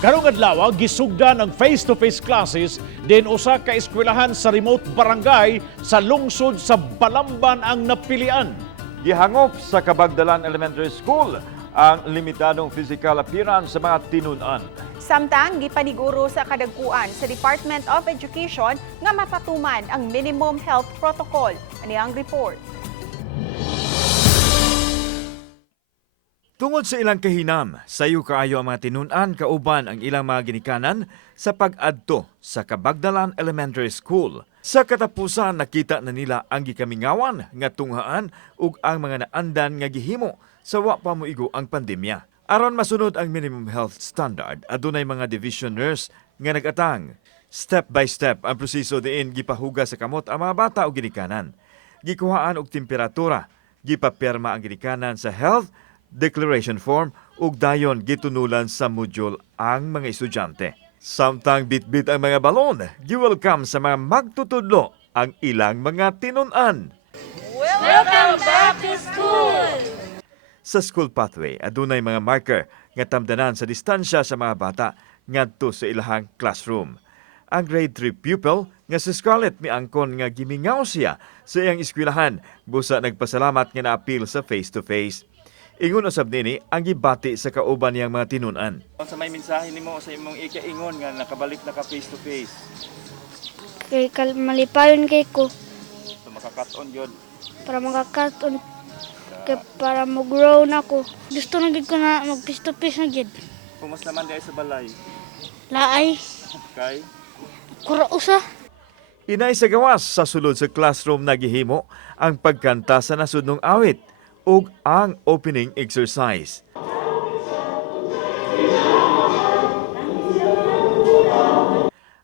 Karong adlaw gisugdan ang face-to-face classes din usa ka eskwelahan sa remote barangay sa lungsod sa Balamban ang napilian. Gihangop sa Kabagdalan Elementary School ang limitadong physical appearance sa mga tinunan. Samtang gipaniguro sa kadagkuan sa Department of Education nga mapatuman ang minimum health protocol. Ani ang report. Tungod sa ilang kahinam, sayo kaayo ang mga tinunan kauban ang ilang mga ginikanan sa pag-adto sa Kabagdalan Elementary School. Sa katapusan, nakita na nila ang gikamingawan nga tunghaan ug ang mga naandan nga gihimo sa wa pa moigo ang pandemya. Aron masunod ang minimum health standard, adunay mga division nurse nga nagatang. Step by step ang proseso diin gipahuga sa kamot ang mga bata o ginikanan. Gikuhaan og temperatura, gipapirma ang ginikanan sa health declaration form ug dayon gitunulan sa module ang mga estudyante. Samtang bitbit ang mga balon, gi-welcome sa mga magtutudlo ang ilang mga tinunan. Welcome back to school! Sa school pathway, adunay mga marker nga tamdanan sa distansya sa mga bata ngadto sa ilahang classroom. Ang grade 3 pupil nga si Scarlett miangkon nga gimingaw siya sa iyang eskwelahan busa nagpasalamat nga naapil sa face-to-face. Ingon usab nini ang gibati sa kauban niyang mga tinunan. Sa may mensahe nimo sa imong ika-ingon nga nakabalik na ka face to face. Kay malipayon kay ko So makakaton yun. para makakaton kay para mo-grow na ko. Gusto na gid ko na mag face to face na gid. Kumusta man diay sa balay? Laay, Kay kura usa. Inay sa gawas sa sulod sa classroom nagihimo ang pagkanta sa nasudnong awit ug ang opening exercise.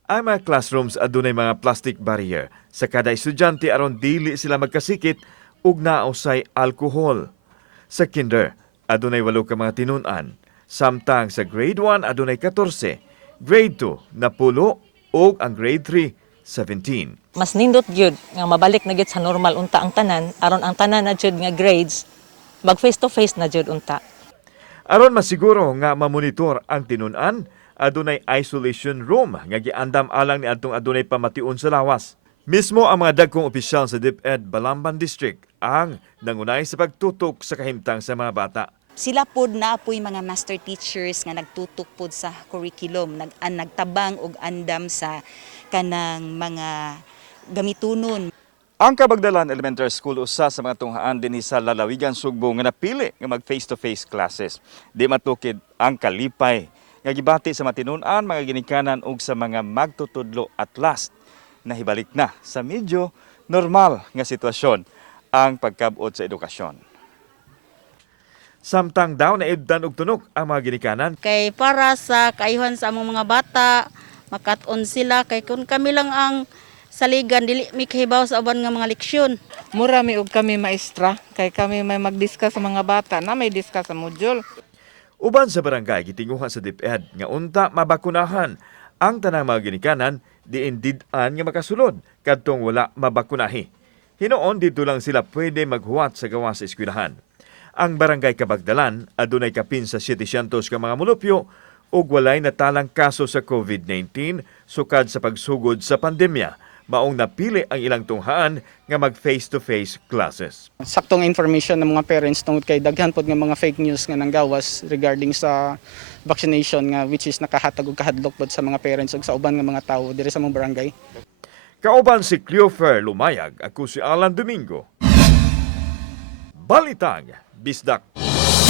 Ang mga classrooms adunay mga plastic barrier sa kada estudyante aron dili sila magkasikit ug nausay alkohol. Sa kinder, adunay 8 ka mga tinunan, samtang sa grade 1 adunay 14, grade 2 10 ug ang grade 3 17. Mas nindot gyud nga mabalik na gyud sa normal unta ang tanan aron ang tanan na gyud nga grades mag face to face na gyud unta. Aron masiguro nga mamonitor ang tinunan, adunay isolation room nga giandam alang ni adtong adunay pamation sa lawas. Mismo ang mga dagkong opisyal sa DepEd Balamban District ang nangunay sa pagtutok sa kahimtang sa mga bata. Sila pod na apoy mga master teachers nga nagtutok pod sa curriculum, nagtabang og andam sa kanang mga gamitunon. ang Kabagdalan Elementary School usa sa mga tunghaan dinhi sa lalawigan Sugbo nga napili nga mag face-to-face classes. Di matukid ang kalipay nga gibati sa matinunan, mga ginikanan ug sa mga magtutudlo at last nahibalik na sa medyo normal nga sitwasyon ang pagkabot sa edukasyon. Samtang daw na eddan og tunok ang mga ginikanan, Kay para sa kaayuhan sa among mga bata, makaton sila kay kung kami lang ang saligan dili mi kahibaw sa uban nga mga leksyon. Murami og kami maestra kay kami may mag-discuss sa mga bata na may discuss sa module. uban sa barangay gitinguhan sa DepEd nga unta mabakunahan ang tanang mga ginikanan diin did-an nga makasulod kadtong wala mabakunahi. Hinoon dito lang sila pwede maghuwat sa gawa sa eskwelahan. Ang barangay Kabagdalan adunay kapin sa 700 ka mga mulupyo ug walay natalang kaso sa COVID-19 sukad sa pagsugod sa pandemya. Maong napili ang ilang tunghaan nga mag face-to-face classes. Saktong information ng mga parents tungod kay daghan pod nga mga fake news nga nanggawas regarding sa vaccination nga which is nakahatag og kahadlok pod sa mga parents ug sa uban nga mga tawo diri sa mong barangay. Kauban si Cleofer Lumayag, ako si Alan Domingo. Balitang Bisdak.